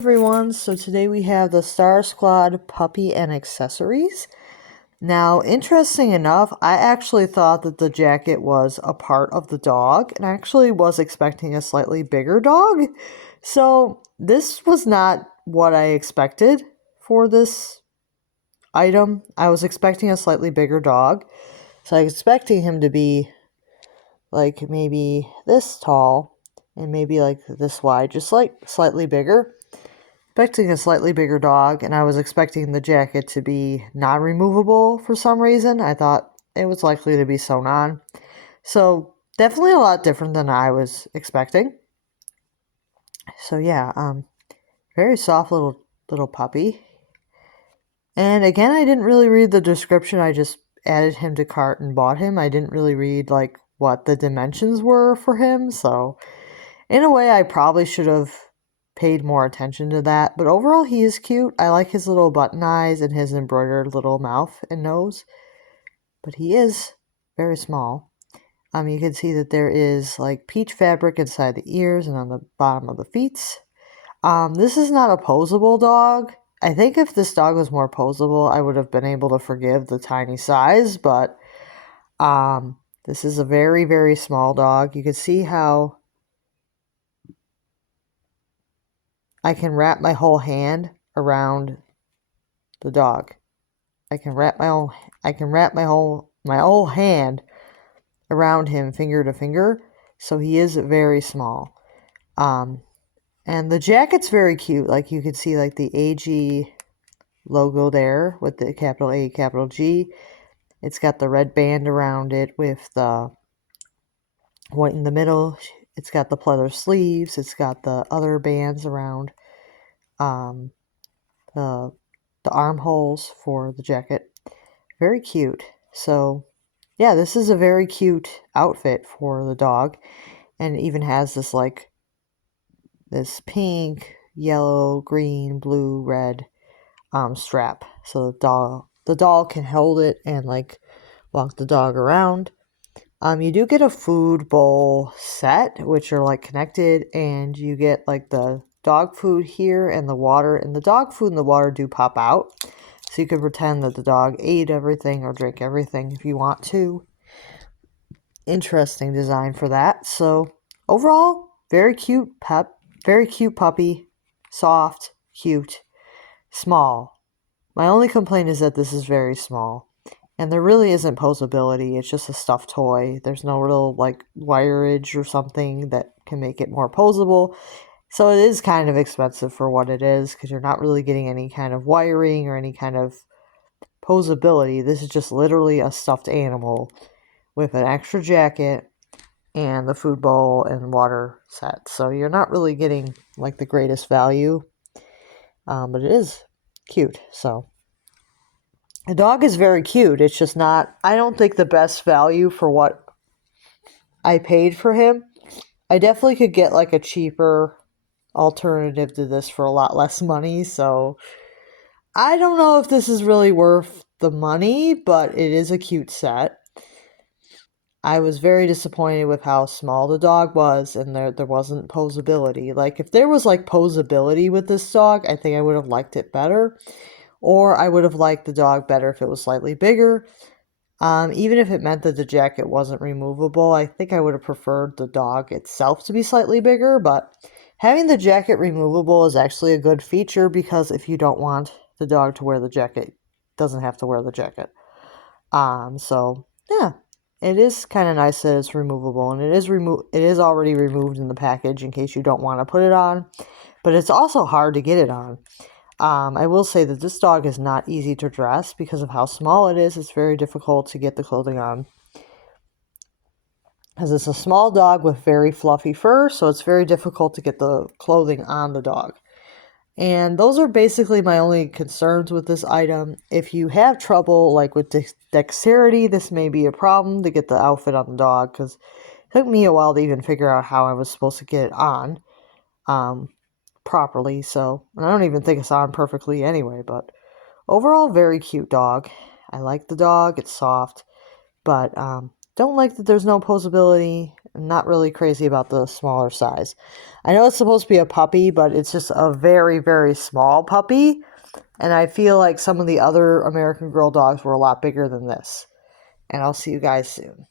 Everyone, so today we have the Star Squad puppy and accessories. Now, interesting enough, I actually thought that the jacket was a part of the dog and I actually was expecting a slightly bigger dog. So, this was not what I expected for this item. I was expecting a slightly bigger dog. So, I was expecting him to be like maybe this tall and maybe like this wide, just like slightly bigger. Expecting a slightly bigger dog, and I was expecting the jacket to be not removable for some reason. I thought it was likely to be sewn on. So definitely a lot different than I was expecting. So yeah, very soft little puppy. And again, I didn't really read the description. I just added him to cart and bought him. I didn't really read like what the dimensions were for him. So in a way, I probably should have paid more attention to that, but overall he is cute. I like his little button eyes and his embroidered little mouth and nose, but he is very small. You can see that there is like peach fabric inside the ears and on the bottom of the feet. This is not a posable dog. I think if this dog was more posable, I would have been able to forgive the tiny size, but this is a very, very small dog. You can see how I can wrap my whole hand around the dog. I can wrap my whole hand around him finger to finger. So he is very small. And the jacket's very cute. Like you can see like the AG logo there with the capital A, capital G. It's got the red band around it with the white in the middle. It's got the pleather sleeves. It's got the other bands around the armholes for the jacket. Very cute. So, yeah, this is a very cute outfit for the dog. And it even has this like this pink, yellow, green, blue, red strap. So the dog can hold it and like walk the dog around. You do get a food bowl set, which are like connected, and you get like the dog food here and the water, and the dog food and the water do pop out. So you could pretend that the dog ate everything or drank everything if you want to. Interesting design for that. So overall, very cute very cute puppy, soft, cute, small. My only complaint is that this is very small. And there really isn't posability. It's just a stuffed toy. There's no real like wireage or something that can make it more posable. So it is kind of expensive for what it is because you're not really getting any kind of wiring or any kind of posability. This is just literally a stuffed animal with an extra jacket and the food bowl and water set. So you're not really getting like the greatest value, but it is cute. So the dog is very cute. It's just not, I don't think, the best value for what I paid for him. I definitely could get like a cheaper alternative to this for a lot less money. So I don't know if this is really worth the money, but it is a cute set. I was very disappointed with how small the dog was and there wasn't posability. Like if there was like posability with this dog, I think I would have liked it better. Or I would have liked the dog better if it was slightly bigger. Even if it meant that the jacket wasn't removable, I think I would have preferred the dog itself to be slightly bigger, but having the jacket removable is actually a good feature because if you don't want the dog to wear the jacket, it doesn't have to wear the jacket. So yeah, it is kind of nice that it's removable, and it is already removed in the package in case you don't want to put it on, but it's also hard to get it on. I will say that this dog is not easy to dress because of how small it is. It's very difficult to get the clothing on. Because it's a small dog with very fluffy fur, so it's very difficult to get the clothing on the dog. And those are basically my only concerns with this item. If you have trouble like with dexterity, this may be a problem to get the outfit on the dog because it took me a while to even figure out how I was supposed to get it on. Properly, so and I don't even think it's on perfectly anyway, but overall very cute dog. I like the dog, it's soft, but don't like that there's no posability, I'm not really crazy about the smaller size. I know it's supposed to be a puppy, but it's just a very, very small puppy. And I feel like some of the other American Girl dogs were a lot bigger than this. And I'll see you guys soon.